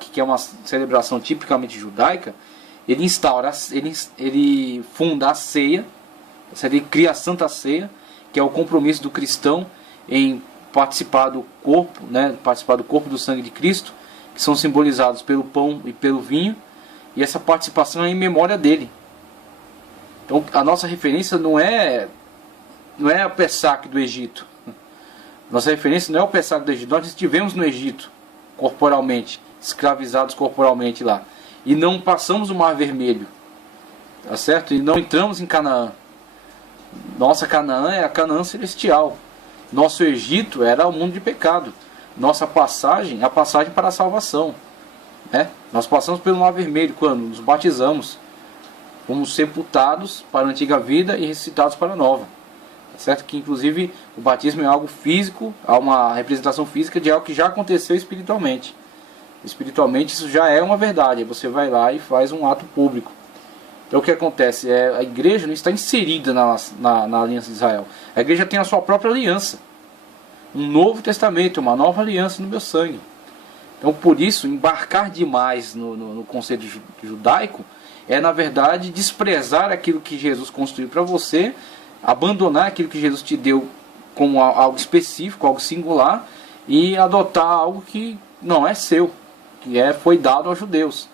que é uma celebração tipicamente judaica, ele instaura, ele funda a ceia, ele cria a Santa Ceia, que é o compromisso do cristão em participar do corpo, né, participar do corpo e do sangue de Cristo, que são simbolizados pelo pão e pelo vinho, e essa participação é em memória dele. Então a nossa referência não é a Pessac do Egito. Nossa referência não é o Pessac do Egito. Nós estivemos no Egito corporalmente, escravizados corporalmente lá, e não passamos o Mar Vermelho, tá certo? E não entramos em Canaã. Nossa Canaã é a Canaã celestial. Nosso Egito era o mundo de pecado. Nossa passagem é a passagem para a salvação, né? Nós passamos pelo Mar Vermelho quando nos batizamos. Fomos sepultados para a antiga vida e ressuscitados para a nova. Tá certo? Que inclusive o batismo é algo físico, há uma representação física de algo que já aconteceu espiritualmente. Espiritualmente isso já é uma verdade. Aí você vai lá e faz um ato público. Então o que acontece? A igreja não está inserida na aliança de Israel. A igreja tem a sua própria aliança. Um novo testamento, uma nova aliança no meu sangue. Então por isso, embarcar demais no conceito judaico é na verdade desprezar aquilo que Jesus construiu para você, abandonar aquilo que Jesus te deu como algo específico, algo singular, e adotar algo que não é seu, que foi dado aos judeus.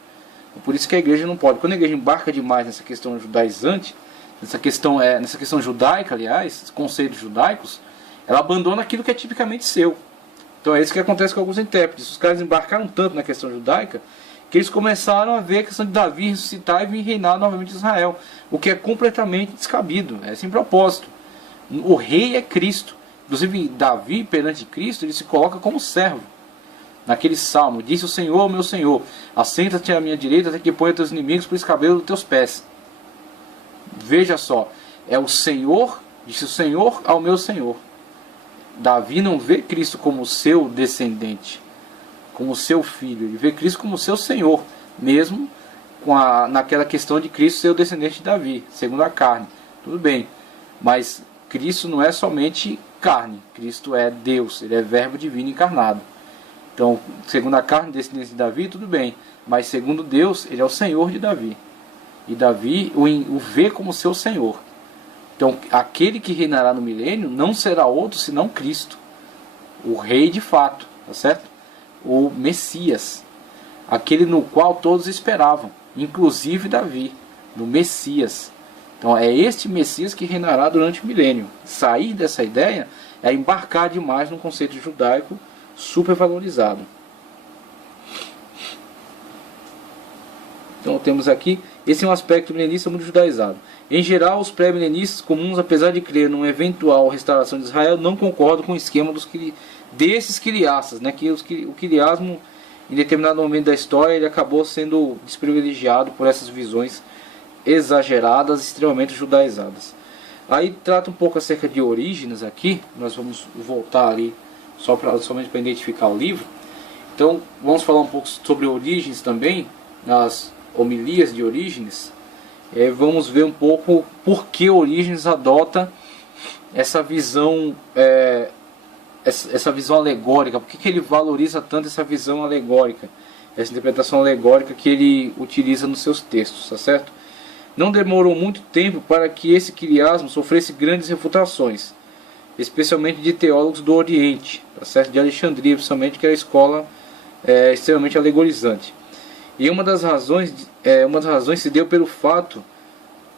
Por isso que a igreja não pode. Quando a igreja embarca demais nessa questão judaizante, nessa questão judaica, aliás, os conceitos judaicos, ela abandona aquilo que é tipicamente seu. Então é isso que acontece com alguns intérpretes. Os caras embarcaram tanto na questão judaica que eles começaram a ver a questão de Davi ressuscitar e vir reinar novamente em Israel, o que é completamente descabido, é sem propósito. O rei é Cristo. Inclusive Davi, perante Cristo, ele se coloca como servo. Naquele salmo, disse o Senhor, meu Senhor, assenta-te à minha direita até que ponha teus inimigos por escabelo dos teus pés. Veja só, é o Senhor, disse o Senhor ao meu Senhor. Davi não vê Cristo como seu descendente, como seu filho, ele vê Cristo como seu Senhor, mesmo naquela questão de Cristo ser o descendente de Davi, segundo a carne. Tudo bem, mas Cristo não é somente carne, Cristo é Deus, ele é verbo divino encarnado. Então, segundo a carne, descendência de Davi, tudo bem. Mas segundo Deus, ele é o Senhor de Davi. E Davi o vê como seu Senhor. Então, aquele que reinará no milênio não será outro senão Cristo. O rei de fato, tá certo? O Messias. Aquele no qual todos esperavam. Inclusive Davi, no Messias. Então, é este Messias que reinará durante o milênio. Sair dessa ideia é embarcar demais no conceito judaico supervalorizado. Então temos aqui, esse é um aspecto milenista muito judaizado. Em geral, os pré-milenistas comuns, apesar de crer numa eventual restauração de Israel, não concordam com o esquema desses quiliastas, né? Que o quiliasmo, em determinado momento da história, ele acabou sendo desprivilegiado por essas visões exageradas, extremamente judaizadas. Aí trata um pouco acerca de Orígenes aqui, nós vamos voltar ali somente para identificar o livro. Então vamos falar um pouco sobre Orígenes também, nas homilias de Orígenes. Vamos ver um pouco por que Orígenes adota essa visão, essa visão alegórica, por que ele valoriza tanto essa visão alegórica, essa interpretação alegórica que ele utiliza nos seus textos, tá certo? Não demorou muito tempo para que esse quiliasmo sofresse grandes refutações, especialmente de teólogos do Oriente, tá certo? De Alexandria, principalmente, que é a escola extremamente alegorizante. E uma das razões se deu pelo fato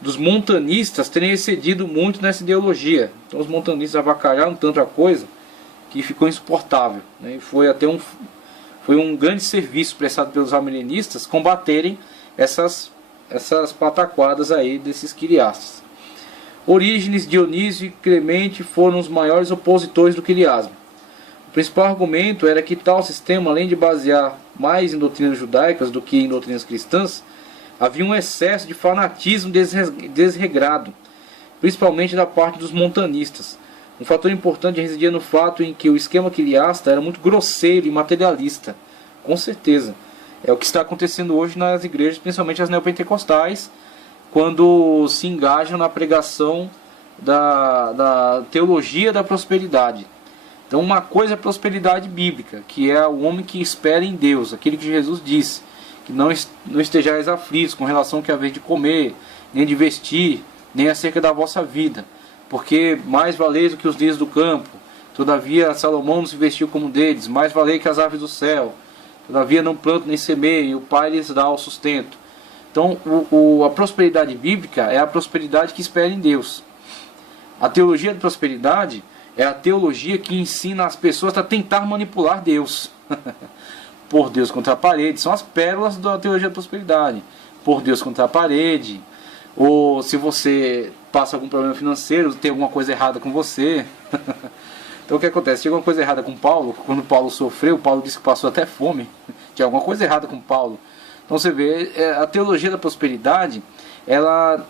dos montanistas terem excedido muito nessa ideologia. Então os montanistas avacalharam tanto a coisa que ficou insuportável, né? E foi um grande serviço prestado pelos arminianistas combaterem essas pataquadas aí desses quiliastas. Orígenes, Dionísio e Clemente foram os maiores opositores do quiliasmo. O principal argumento era que tal sistema, além de basear mais em doutrinas judaicas do que em doutrinas cristãs, havia um excesso de fanatismo desregrado, principalmente da parte dos montanistas. Um fator importante residia no fato em que o esquema quiliasta era muito grosseiro e materialista. Com certeza. É o que está acontecendo hoje nas igrejas, principalmente as neopentecostais, quando se engajam na pregação da teologia da prosperidade. Então uma coisa é a prosperidade bíblica, que é o homem que espera em Deus, aquilo que Jesus disse, que não estejais aflitos com relação ao que haver de comer, nem de vestir, nem acerca da vossa vida, porque mais valeis do que os lírios do campo. Todavia Salomão não se vestiu como um deles, mais valei que as aves do céu. Todavia não plantam nem semeiam, e o Pai lhes dá o sustento. Então a prosperidade bíblica é a prosperidade que espera em Deus. A teologia de prosperidade é a teologia que ensina as pessoas a tentar manipular Deus. Por Deus contra a parede. São as pérolas da teologia da prosperidade. Por Deus contra a parede. Ou se você passa algum problema financeiro, tem alguma coisa errada com você. Então o que acontece? Tinha alguma coisa errada com Paulo. Quando Paulo sofreu, Paulo disse que passou até fome. Tinha alguma coisa errada com Paulo. Então você vê, a teologia da prosperidade, ela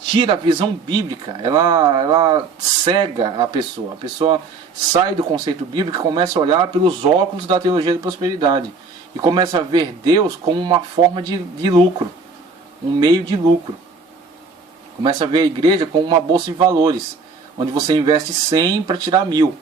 tira a visão bíblica, ela cega a pessoa. A pessoa sai do conceito bíblico e começa a olhar pelos óculos da teologia da prosperidade. E começa a ver Deus como uma forma de lucro, um meio de lucro. Começa a ver a igreja como uma bolsa de valores, onde você investe 100 para tirar 1000.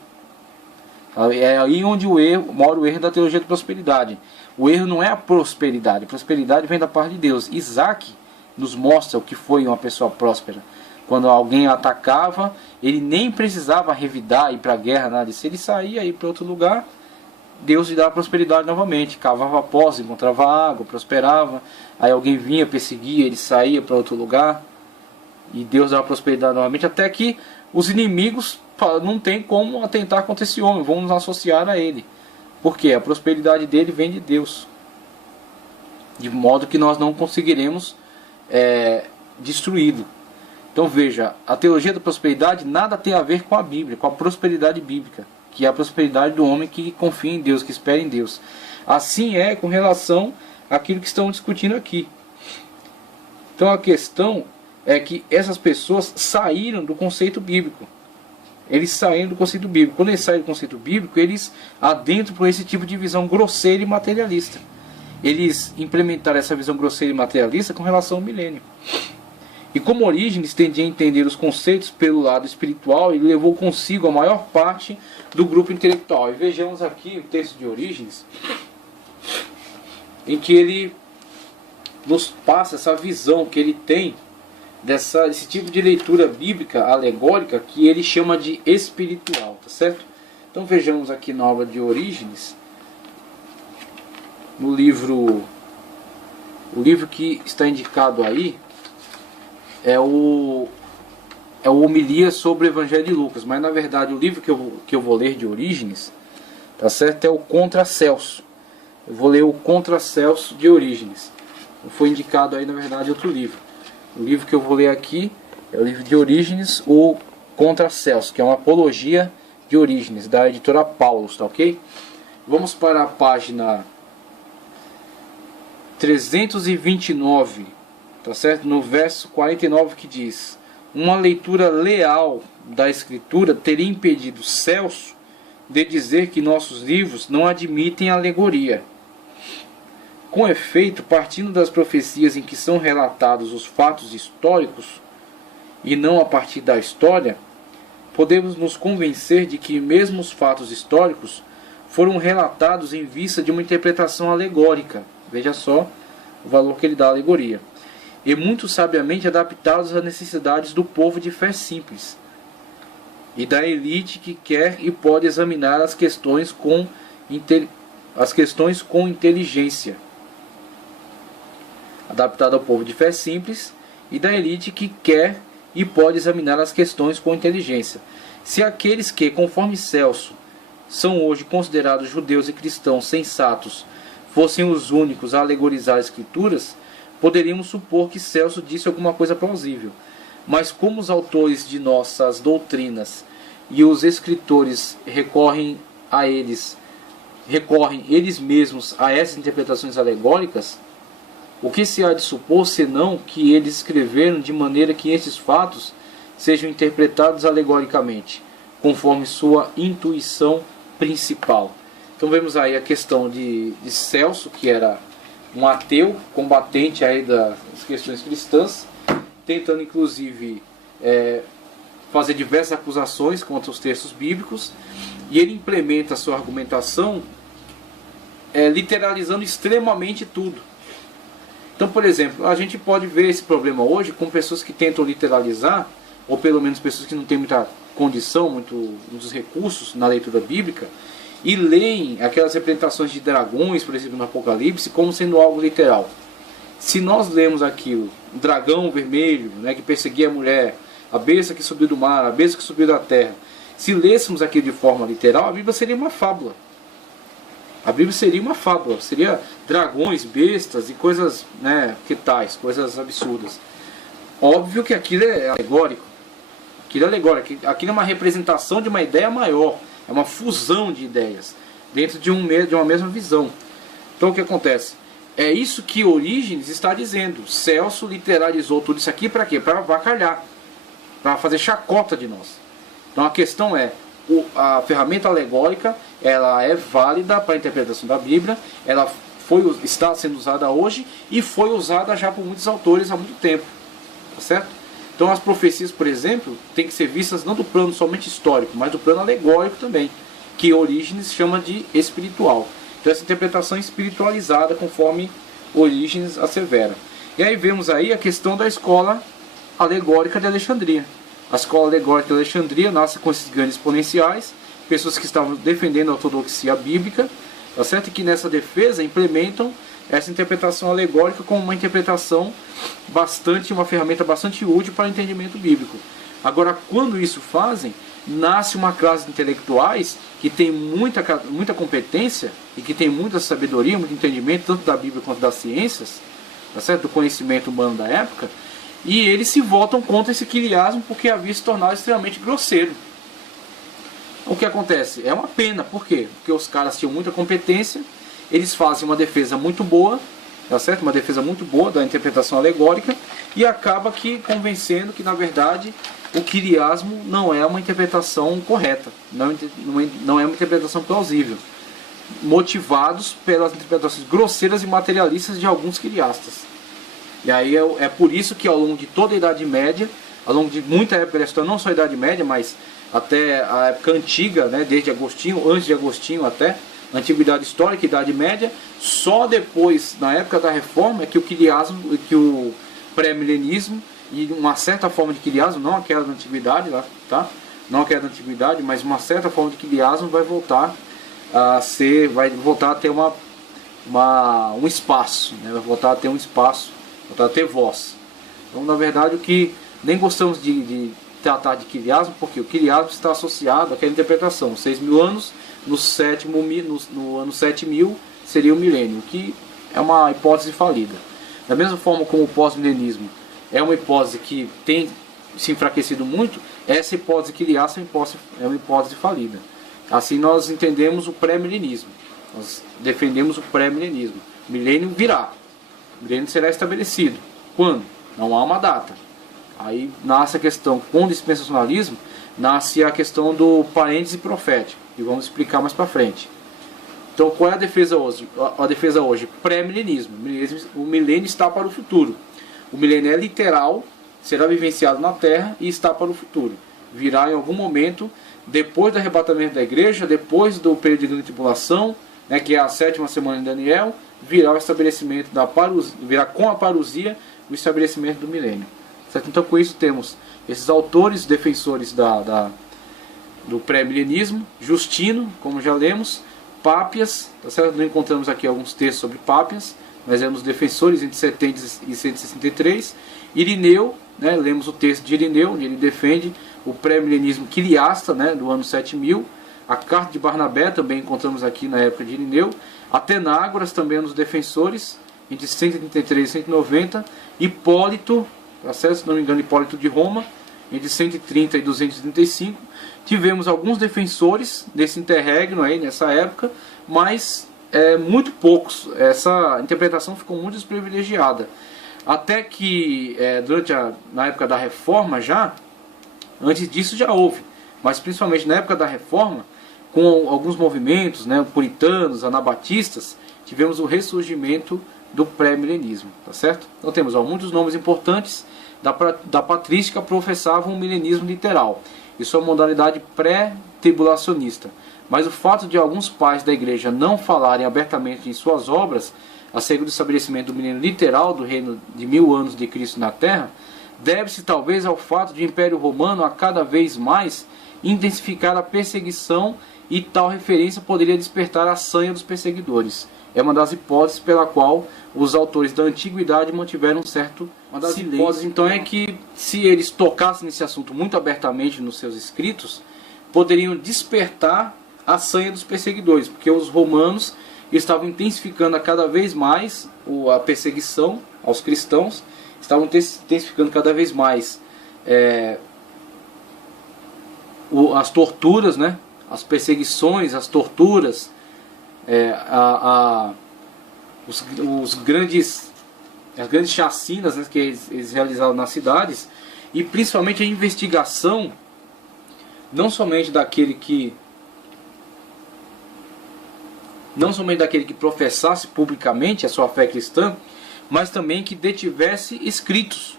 É aí onde mora o erro da teologia da prosperidade. O erro não é a prosperidade. A prosperidade vem da parte de Deus. Isaac nos mostra o que foi uma pessoa próspera. Quando alguém atacava, ele nem precisava revidar, ir para a guerra, nada disso. Ele saía, ia para outro lugar, Deus lhe dava prosperidade novamente. Cavava poços, encontrava água, prosperava. Aí alguém vinha, perseguia, ele saía para outro lugar. E Deus dava prosperidade novamente, até que os inimigos não tem como atentar contra esse homem, vão nos associar a ele. Porque a prosperidade dele vem de Deus. De modo que nós não conseguiremos destruí-lo. Então veja, a teologia da prosperidade nada tem a ver com a Bíblia, com a prosperidade bíblica, que é a prosperidade do homem que confia em Deus, que espera em Deus. Assim é com relação àquilo que estamos discutindo aqui. Então a questão é que essas pessoas saíram do conceito bíblico. Eles saíram do conceito bíblico. Quando eles saem do conceito bíblico, eles adentram por esse tipo de visão grosseira e materialista. Eles implementaram essa visão grosseira e materialista com relação ao milênio. E como Orígenes tendia a entender os conceitos pelo lado espiritual, ele levou consigo a maior parte do grupo intelectual. E vejamos aqui o texto de Orígenes, em que ele nos passa essa visão que ele tem desse tipo de leitura bíblica alegórica que ele chama de espiritual, tá certo? Então vejamos aqui na obra de Orígenes, no livro, o livro que está indicado aí é o Homilia sobre o Evangelho de Lucas, mas na verdade o livro que eu vou ler de Orígenes, tá certo? É o Contra Celso. Eu vou ler o Contra Celso de Orígenes. Foi indicado aí na verdade outro livro. O livro que eu vou ler aqui é o livro de Orígenes, o Contra Celso, que é uma apologia de Orígenes, da editora Paulus, tá ok? Vamos para a página 329, tá certo? No verso 49 que diz: uma leitura leal da Escritura teria impedido Celso de dizer que nossos livros não admitem alegoria. Com efeito, partindo das profecias em que são relatados os fatos históricos, e não a partir da história, podemos nos convencer de que mesmo os fatos históricos foram relatados em vista de uma interpretação alegórica. Veja só o valor que ele dá à alegoria. E muito sabiamente adaptados às necessidades do povo de fé simples, e da elite que quer e pode examinar as questões com inteligência. Adaptado ao povo de fé simples e da elite que quer e pode examinar as questões com inteligência. Se aqueles que, conforme Celso, são hoje considerados judeus e cristãos sensatos, fossem os únicos a alegorizar as Escrituras, poderíamos supor que Celso disse alguma coisa plausível. Mas como os autores de nossas doutrinas e os escritores recorrem eles mesmos a essas interpretações alegóricas, o que se há de supor senão que eles escreveram de maneira que esses fatos sejam interpretados alegoricamente, conforme sua intuição principal? Então vemos aí a questão de Celso, que era um ateu, combatente aí das questões cristãs, tentando inclusive fazer diversas acusações contra os textos bíblicos, e ele implementa a sua argumentação literalizando extremamente tudo. Então, por exemplo, a gente pode ver esse problema hoje com pessoas que tentam literalizar, ou pelo menos pessoas que não têm muita condição, muitos recursos na leitura bíblica, e leem aquelas representações de dragões, por exemplo, no Apocalipse, como sendo algo literal. Se nós lemos aquilo, o dragão vermelho, né, que perseguia a mulher, a besta que subiu do mar, a besta que subiu da terra, se lêssemos aquilo de forma literal, a Bíblia seria uma fábula. A Bíblia seria uma fábula, seria dragões, bestas e coisas, né, que tais, coisas absurdas. Óbvio que aquilo é alegórico. Aquilo é uma representação de uma ideia maior, é uma fusão de ideias dentro de uma mesma visão. Então o que acontece? É isso que Orígenes está dizendo. Celso literalizou tudo isso aqui para quê? Para avacalhar, para fazer chacota de nós. Então a questão é, a ferramenta alegórica, ela é válida para a interpretação da Bíblia, ela está sendo usada hoje e foi usada já por muitos autores há muito tempo, tá certo? Então as profecias, por exemplo, têm que ser vistas não do plano somente histórico, mas do plano alegórico também, que Orígenes chama de espiritual. Então essa interpretação espiritualizada, conforme Orígenes assevera. E aí vemos aí a questão da escola alegórica de Alexandria. A escola alegórica de Alexandria nasce com esses grandes exponenciais, pessoas que estavam defendendo a ortodoxia bíblica, tá certo? E que nessa defesa implementam essa interpretação alegórica como uma interpretação uma ferramenta bastante útil para o entendimento bíblico. Agora, quando isso fazem, nasce uma classe de intelectuais que tem muita competência e que tem muita sabedoria, muito entendimento, tanto da Bíblia quanto das ciências, tá certo? Do conhecimento humano da época, e eles se voltam contra esse quilismo porque havia se tornado extremamente grosseiro. O que acontece? É uma pena, por quê? Porque os caras tinham muita competência, eles fazem uma defesa muito boa, tá certo? Uma defesa muito boa da interpretação alegórica, e acaba que convencendo que na verdade o quilismo não é uma interpretação correta, não é uma interpretação plausível, motivados pelas interpretações grosseiras e materialistas de alguns quilistas. E aí é por isso que ao longo de toda a Idade Média, ao longo de muita época da história, não só a Idade Média, mas até a época antiga, né, desde Agostinho, antes de Agostinho até, Antiguidade Histórica, Idade Média, só depois, na época da Reforma, é que o quilismo, que o pré-milenismo e uma certa forma de quilismo, não aquela da Antiguidade, tá? Não aquela da Antiguidade, mas uma certa forma de quilismo vai voltar a ter um espaço, né? Vai voltar a ter um espaço, voltar a ter voz. Então, na verdade, o que nem gostamos de tratar de quilismo, porque o quilismo está associado àquela interpretação, 6.000 anos, no ano 7.000 seria o milênio, que é uma hipótese falida. Da mesma forma como o pós-milenismo é uma hipótese que tem se enfraquecido muito, essa hipótese quiliasta é uma hipótese falida. Assim nós entendemos o pré-milenismo, nós defendemos o pré-milenismo. O milênio virá, o milênio será estabelecido. Quando? Não há uma data. Aí nasce a questão, com o dispensacionalismo, nasce a questão do parêntese profético, e vamos explicar mais para frente. Então qual é a defesa hoje? A defesa hoje, pré-milenismo. O milênio está para o futuro. O milênio é literal, será vivenciado na Terra e está para o futuro. Virá em algum momento, depois do arrebatamento da igreja, depois do período de grande tribulação, né, que é a 7ª semana de Daniel, virá o estabelecimento virá com a parousia o estabelecimento do milênio. Certo? Então com isso temos esses autores defensores do pré-milenismo, Justino, como já lemos, Pápias, tá certo? Não encontramos aqui alguns textos sobre Pápias, mas vemos defensores entre 70 e 163. Irineu, né? Lemos o texto de Irineu, onde ele defende o pré-milenismo quiliasta, né? Do ano 7.000. A carta de Barnabé também encontramos aqui na época de Irineu. Atenágoras também nos defensores, entre 133 e 190. Hipólito, tá certo? Se não me engano, Hipólito de Roma, entre 130 e 235. Tivemos alguns defensores desse interregno aí nessa época, mas muito poucos. Essa interpretação ficou muito desprivilegiada. Até que na época da Reforma antes disso já houve, mas principalmente na época da Reforma, com alguns movimentos, né, puritanos, anabatistas, tivemos o ressurgimento do pré-milenismo, tá certo? Então temos muitos nomes importantes da patrística professavam um milenismo literal. Isso é uma modalidade pré-tribulacionista. mas o fato de alguns pais da igreja não falarem abertamente em suas obras acerca do estabelecimento do milênio literal do reino de 1000 anos de Cristo na Terra, deve-se talvez ao fato de o Império Romano a cada vez mais intensificar a perseguição, e tal referência poderia despertar a sanha dos perseguidores. É uma das hipóteses pela qual os autores da antiguidade mantiveram um certo silêncio. Hipóteses, então, é que se eles tocassem nesse assunto muito abertamente nos seus escritos, poderiam despertar a sanha dos perseguidores, porque os romanos estavam intensificando a cada vez mais a perseguição aos cristãos, estavam intensificando cada vez mais as torturas, né? As perseguições, as torturas, as grandes chacinas, né, que eles realizavam nas cidades, e principalmente a investigação, não somente daquele que professasse publicamente a sua fé cristã, mas também que detivesse escritos,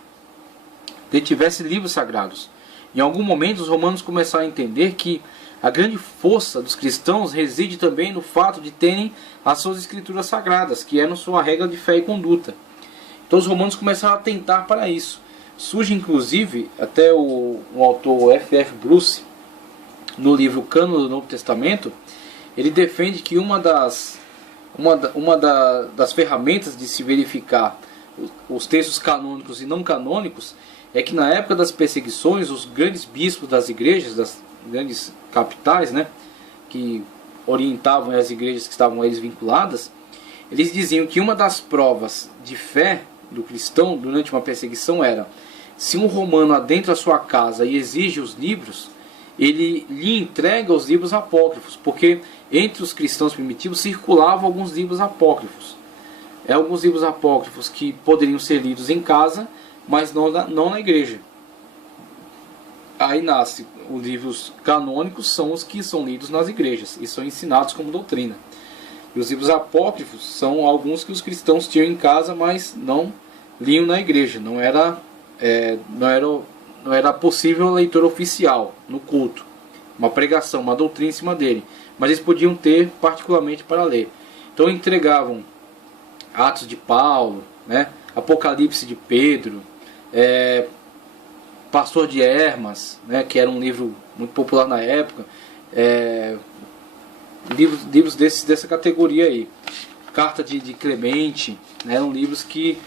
detivesse livros sagrados. Em algum momento os romanos começaram a entender que a grande força dos cristãos reside também no fato de terem as suas escrituras sagradas, que eram sua regra de fé e conduta. Então os romanos começaram a atentar para isso. Surge inclusive até o autor F.F. Bruce, no livro Cânon do Novo Testamento, ele defende que uma das ferramentas de se verificar os textos canônicos e não canônicos é que na época das perseguições, os grandes bispos das igrejas, das grandes capitais, né, que orientavam as igrejas que estavam a eles vinculadas, eles diziam que uma das provas de fé do cristão durante uma perseguição era: se um romano adentra a sua casa e exige os livros, ele lhe entrega os livros apócrifos, porque entre os cristãos primitivos circulavam alguns livros apócrifos. Alguns livros apócrifos que poderiam ser lidos em casa, mas não na igreja. Aí nasce os livros canônicos, são os que são lidos nas igrejas e são ensinados como doutrina. E os livros apócrifos são alguns que os cristãos tinham em casa, mas não liam na igreja. Não era possível a leitura oficial no culto, uma pregação, uma doutrina em cima dele, mas eles podiam ter particularmente para ler. Então entregavam Atos de Paulo, né, Apocalipse de Pedro, Pastor de Hermas, né, que era um livro muito popular na época, livros dessa categoria aí, Carta de Clemente, né, eram livros que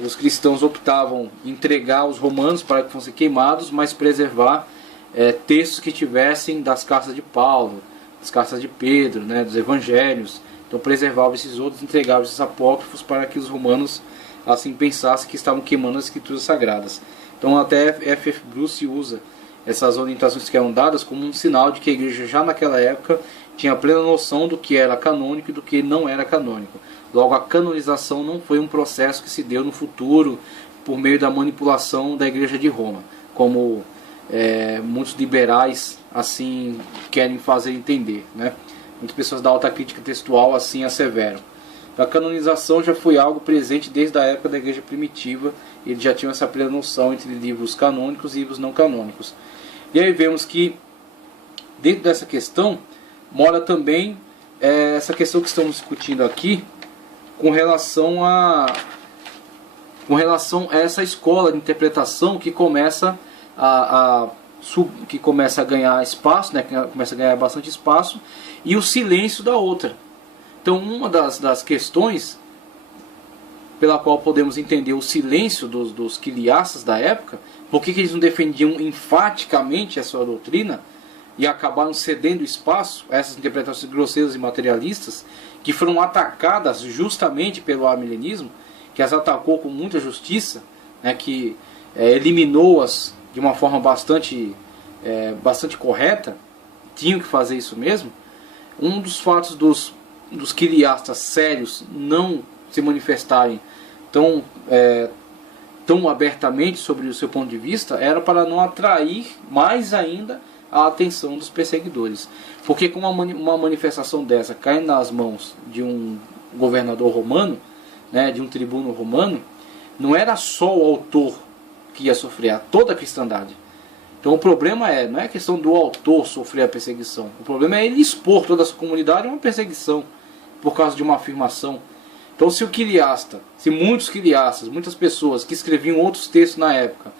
os cristãos optavam em entregar aos romanos para que fossem queimados, mas preservar textos que tivessem das cartas de Paulo, das cartas de Pedro, né, dos evangelhos. Então preservavam esses outros, entregavam esses apócrifos para que os romanos assim pensassem que estavam queimando as escrituras sagradas. Então até F.F. Bruce usa essas orientações que eram dadas como um sinal de que a igreja já naquela época tinha plena noção do que era canônico e do que não era canônico. Logo, a canonização não foi um processo que se deu no futuro por meio da manipulação da igreja de Roma, como muitos liberais assim querem fazer entender, né? Muitas pessoas da alta crítica textual assim asseveram. A canonização já foi algo presente desde a época da igreja primitiva. Eles já tinham essa plena noção entre livros canônicos e livros não canônicos. E aí vemos que dentro dessa questão mora também essa questão que estamos discutindo aqui com relação a essa escola de interpretação que começa a ganhar espaço, né, que começa a ganhar bastante espaço, e o silêncio da outra. Então, uma das questões pela qual podemos entender o silêncio dos quiliastas da época, por que eles não defendiam enfaticamente a sua doutrina e acabaram cedendo espaço a essas interpretações grosseiras e materialistas, que foram atacadas justamente pelo amilenismo, que as atacou com muita justiça, né, que eliminou-as de uma forma bastante correta, tinham que fazer isso mesmo. Um dos fatos dos quiliastas sérios não se manifestarem tão abertamente sobre o seu ponto de vista era para não atrair mais ainda a atenção dos perseguidores. Porque com uma manifestação dessa cai nas mãos de um governador romano, né, de um tribuno romano, não era só o autor que ia sofrer, toda a cristandade. Então o problema não é a questão do autor sofrer a perseguição. O problema é ele expor toda a sua comunidade a uma perseguição por causa de uma afirmação. Então se muitos quiliastas, muitas pessoas que escreviam outros textos na época,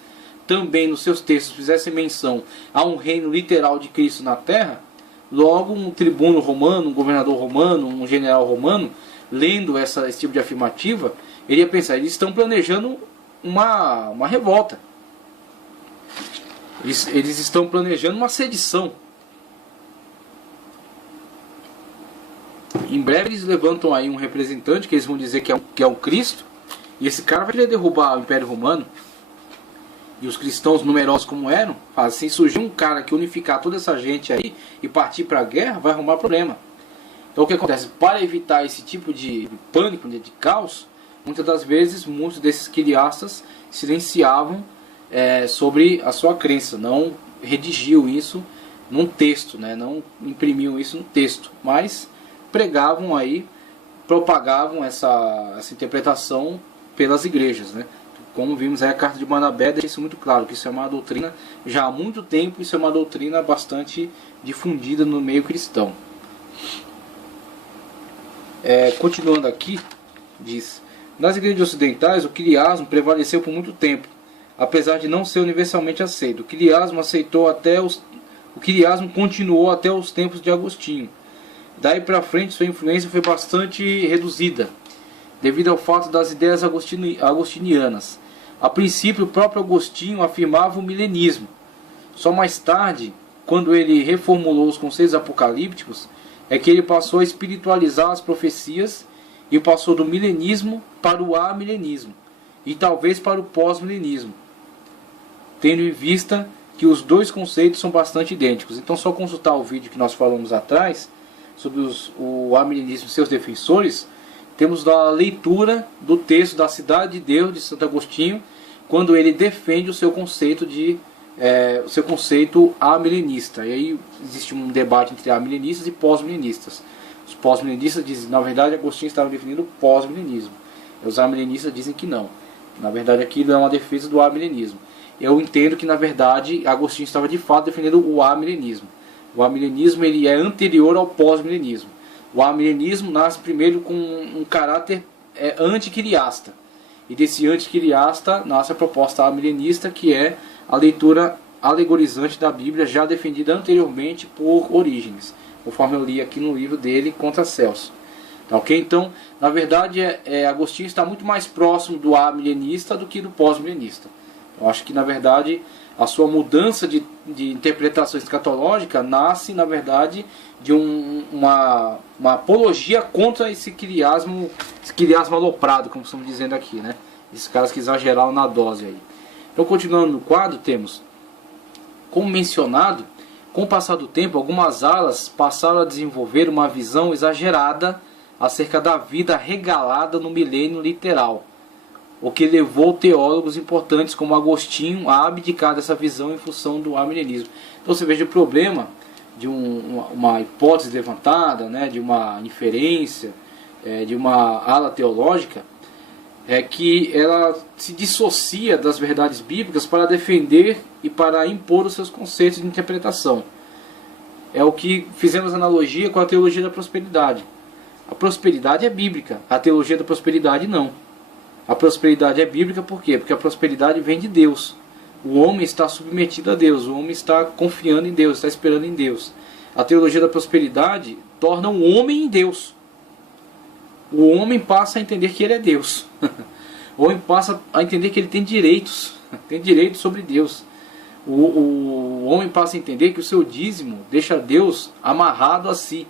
também nos seus textos fizessem menção a um reino literal de Cristo na terra, logo um tribuno romano, um governador romano, um general romano, lendo esse tipo de afirmativa, ele ia pensar, eles estão planejando uma revolta. Eles estão planejando uma sedição. Em breve eles levantam aí um representante que eles vão dizer que é o Cristo, e esse cara vai querer derrubar o Império Romano. E os cristãos numerosos como eram, se surgir um cara que unificar toda essa gente aí e partir para a guerra, vai arrumar problema. Então o que acontece? Para evitar esse tipo de pânico, de caos, muitas das vezes muitos desses quiliastas silenciavam sobre a sua crença, não redigiam isso num texto, né? Não imprimiam isso no texto, mas pregavam aí, propagavam essa interpretação pelas igrejas, né? Como vimos aí, a carta de Barnabé deixa isso muito claro, que isso é uma doutrina já há muito tempo, isso é uma doutrina bastante difundida no meio cristão. Continuando aqui, diz: nas igrejas ocidentais o quiliasmo prevaleceu por muito tempo, apesar de não ser universalmente aceito. O quiliasmo continuou até os tempos de Agostinho. Daí para frente sua influência foi bastante reduzida, devido ao fato das ideias agostinianas. A princípio, o próprio Agostinho afirmava o milenismo. Só mais tarde, quando ele reformulou os conceitos apocalípticos, é que ele passou a espiritualizar as profecias e passou do milenismo para o amilenismo, e talvez para o pós-milenismo, tendo em vista que os dois conceitos são bastante idênticos. Então, só consultar o vídeo que nós falamos atrás sobre o amilenismo e seus defensores, temos a leitura do texto da Cidade de Deus de Santo Agostinho, quando ele defende o seu conceito amilenista. E aí existe um debate entre amilenistas e pós-milenistas. Os pós-milenistas dizem que na verdade Agostinho estava defendendo o pós-milenismo. Os amilenistas dizem que não. Na verdade aquilo é uma defesa do amilenismo. Eu entendo que na verdade Agostinho estava de fato defendendo o amilenismo. O amilenismo ele é anterior ao pós-milenismo. O amilenismo nasce primeiro com um caráter antiquiliasta. E desse antiquiliasta nasce a proposta amilenista, que é a leitura alegorizante da Bíblia, já defendida anteriormente por Orígenes, conforme eu li aqui no livro dele, Contra Celso. Tá, ok? Então, na verdade, Agostinho está muito mais próximo do amilenista do que do pós-milenista. Eu acho que, na verdade, a sua mudança de interpretação escatológica nasce, na verdade, de uma apologia contra esse quiliasmo aloprado, como estamos dizendo aqui, né? Esses caras que exageraram na dose aí. Então, continuando no quadro, temos, como mencionado, com o passar do tempo, algumas alas passaram a desenvolver uma visão exagerada acerca da vida regalada no milênio literal, o que levou teólogos importantes como Agostinho a abdicar dessa visão em função do amilenismo. Então você veja o problema de uma hipótese levantada, né, de uma inferência, de uma ala teológica, é que ela se dissocia das verdades bíblicas para defender e para impor os seus conceitos de interpretação. É o que fizemos analogia com a teologia da prosperidade. A prosperidade é bíblica, a teologia da prosperidade não. A prosperidade é bíblica por quê? Porque a prosperidade vem de Deus. O homem está submetido a Deus, o homem está confiando em Deus, está esperando em Deus. A teologia da prosperidade torna o homem em Deus. O homem passa a entender que ele é Deus. O homem passa a entender que ele tem direitos sobre Deus. O homem passa a entender que o seu dízimo deixa Deus amarrado a si.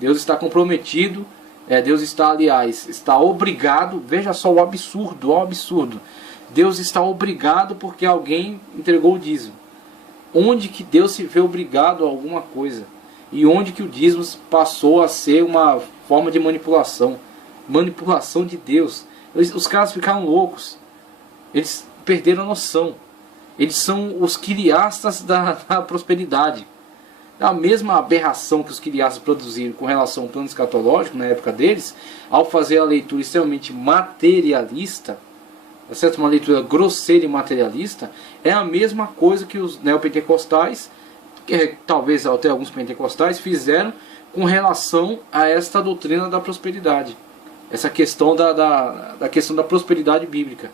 Deus está comprometido, Deus está, aliás, está obrigado. Veja só o absurdo. Deus está obrigado porque alguém entregou o dízimo. Onde que Deus se vê obrigado a alguma coisa? E onde que o dízimo passou a ser uma forma de manipulação? Manipulação de Deus. Os caras ficaram loucos. Eles perderam a noção. Eles são os quiliastas da prosperidade. A mesma aberração que os quiliastas produziram com relação ao plano escatológico na época deles, ao fazer a leitura extremamente materialista, tá certo? Uma leitura grosseira e materialista, é a mesma coisa que os neopentecostais, que talvez até alguns pentecostais, fizeram com relação a esta doutrina da prosperidade. Essa questão da questão da prosperidade bíblica.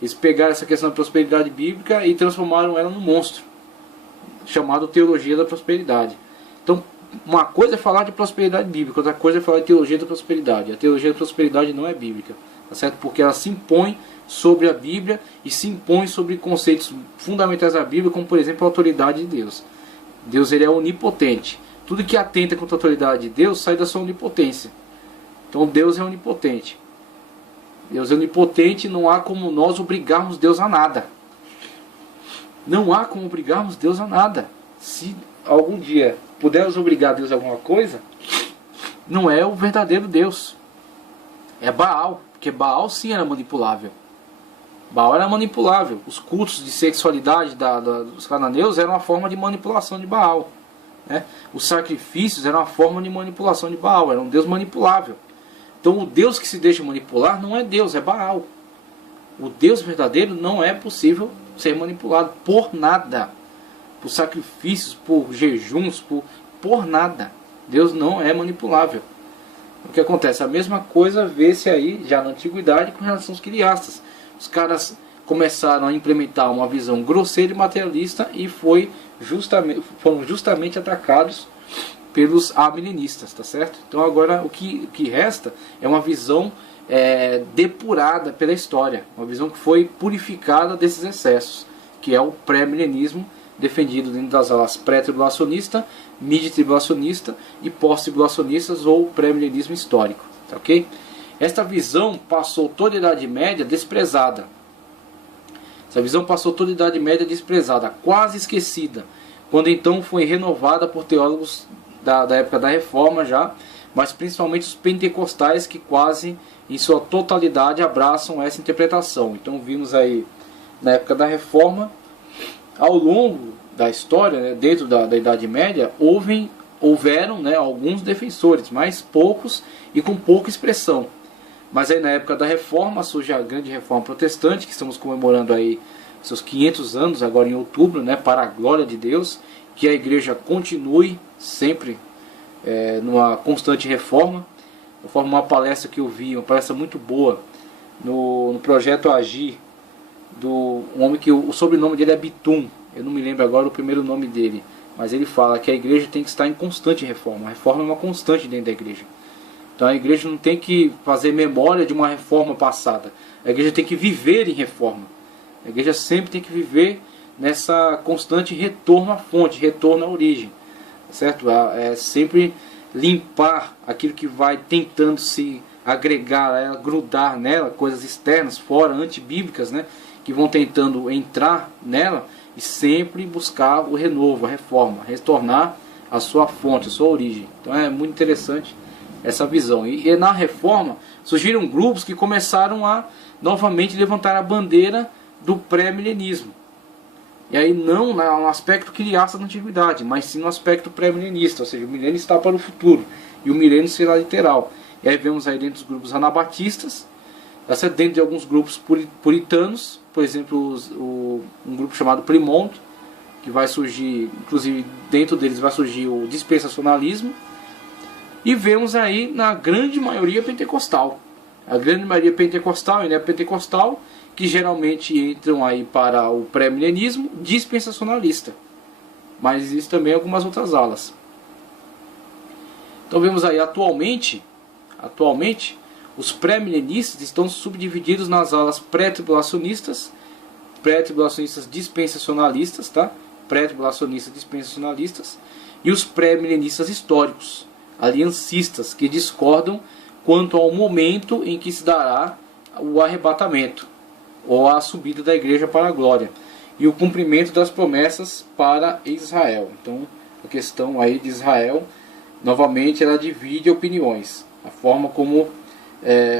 Eles pegaram essa questão da prosperidade bíblica e transformaram ela num monstro, chamado teologia da prosperidade. Então, uma coisa é falar de prosperidade bíblica, outra coisa é falar de teologia da prosperidade. A teologia da prosperidade não é bíblica, tá certo? Porque ela se impõe sobre a Bíblia e se impõe sobre conceitos fundamentais da Bíblia, como por exemplo a autoridade de Deus. Deus, ele é onipotente. Tudo que atenta contra a autoridade de Deus sai da sua onipotência. Então Deus é onipotente. Deus é onipotente, não há como nós obrigarmos Deus a nada. Não há como obrigarmos Deus a nada. Se algum dia pudermos obrigar Deus a alguma coisa, não é o verdadeiro Deus. É Baal, porque Baal sim era manipulável. Baal era manipulável. Os cultos de sexualidade dos cananeus eram uma forma de manipulação de Baal, né? Os sacrifícios eram uma forma de manipulação de Baal. Era um Deus manipulável. Então o Deus que se deixa manipular não é Deus, é Baal. O Deus verdadeiro não é possível ser manipulado por nada. Por sacrifícios, por jejuns, por nada. Deus não é manipulável. O que acontece? A mesma coisa vê-se aí já na antiguidade com relação aos quiriastas. Os caras começaram a implementar uma visão grosseira e materialista e foram justamente atacados pelos amilenistas, tá certo? Então agora o que resta é uma visão depurada pela história, uma visão que foi purificada desses excessos, que é o pré-milenismo, defendido dentro das alas pré-tribulacionista, mid-tribulacionista e pós-tribulacionistas, ou pré-milenismo histórico, tá ok? Esta visão passou toda a Idade Média desprezada. Essa visão passou toda a Idade Média desprezada, quase esquecida, quando então foi renovada por teólogos da época da Reforma já, mas principalmente os pentecostais, que quase em sua totalidade abraçam essa interpretação. Então vimos aí na época da Reforma, ao longo da história, né, dentro da Idade Média, houveram, né, alguns defensores, mas poucos e com pouca expressão. Mas aí na época da Reforma surge a grande Reforma Protestante, que estamos comemorando aí seus 500 anos agora em outubro, né, para a glória de Deus, que a igreja continue sempre numa constante reforma. Eu formo uma palestra que eu vi, uma palestra muito boa, no projeto Agir, um homem que o sobrenome dele é Bitum. Eu não me lembro agora o primeiro nome dele, mas ele fala que a igreja tem que estar em constante reforma. A reforma é uma constante dentro da igreja. Então a igreja não tem que fazer memória de uma reforma passada. A igreja tem que viver em reforma. A igreja sempre tem que viver nessa constante retorno à fonte, retorno à origem, certo? É sempre limpar aquilo que vai tentando se agregar, grudar nela, coisas externas, fora, antibíblicas, né, que vão tentando entrar nela, e sempre buscar o renovo, a reforma, retornar à sua fonte, à sua origem. Então é muito interessante essa visão. E na reforma surgiram grupos que começaram a novamente levantar a bandeira do pré-milenismo. E aí não no aspecto criaça da antiguidade, mas sim no aspecto pré-milenista, ou seja, o milênio está para o futuro e o milênio será literal. E aí vemos aí dentro dos grupos anabatistas, dentro de alguns grupos puritanos, por exemplo, um grupo chamado Plymouth, que vai surgir, inclusive dentro deles vai surgir o dispensacionalismo, e vemos aí na grande maioria pentecostal. A grande maioria pentecostal e neopentecostal, que geralmente entram aí para o pré-milenismo dispensacionalista. Mas existem também algumas outras alas. Então vemos aí atualmente os pré-milenistas estão subdivididos nas alas pré-tribulacionistas dispensacionalistas, tá? Pré-tribulacionistas dispensacionalistas, e os pré-milenistas históricos, aliancistas, que discordam quanto ao momento em que se dará o arrebatamento, ou a subida da igreja para a glória, e o cumprimento das promessas para Israel. Então a questão aí de Israel, novamente, ela divide opiniões, a forma como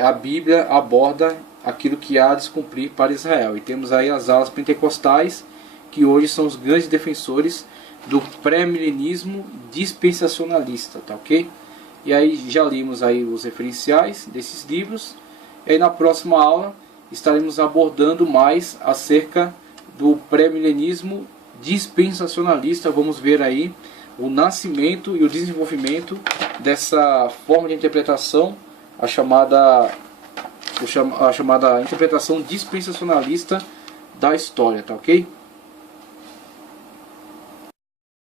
a Bíblia aborda aquilo que há de se cumprir para Israel. E temos aí as alas pentecostais, que hoje são os grandes defensores do pré-milenismo dispensacionalista, tá ok? E aí já limos aí os referenciais desses livros, e aí na próxima aula estaremos abordando mais acerca do pré-milenismo dispensacionalista. Vamos ver aí o nascimento e o desenvolvimento dessa forma de interpretação, a chamada interpretação dispensacionalista da história, tá ok?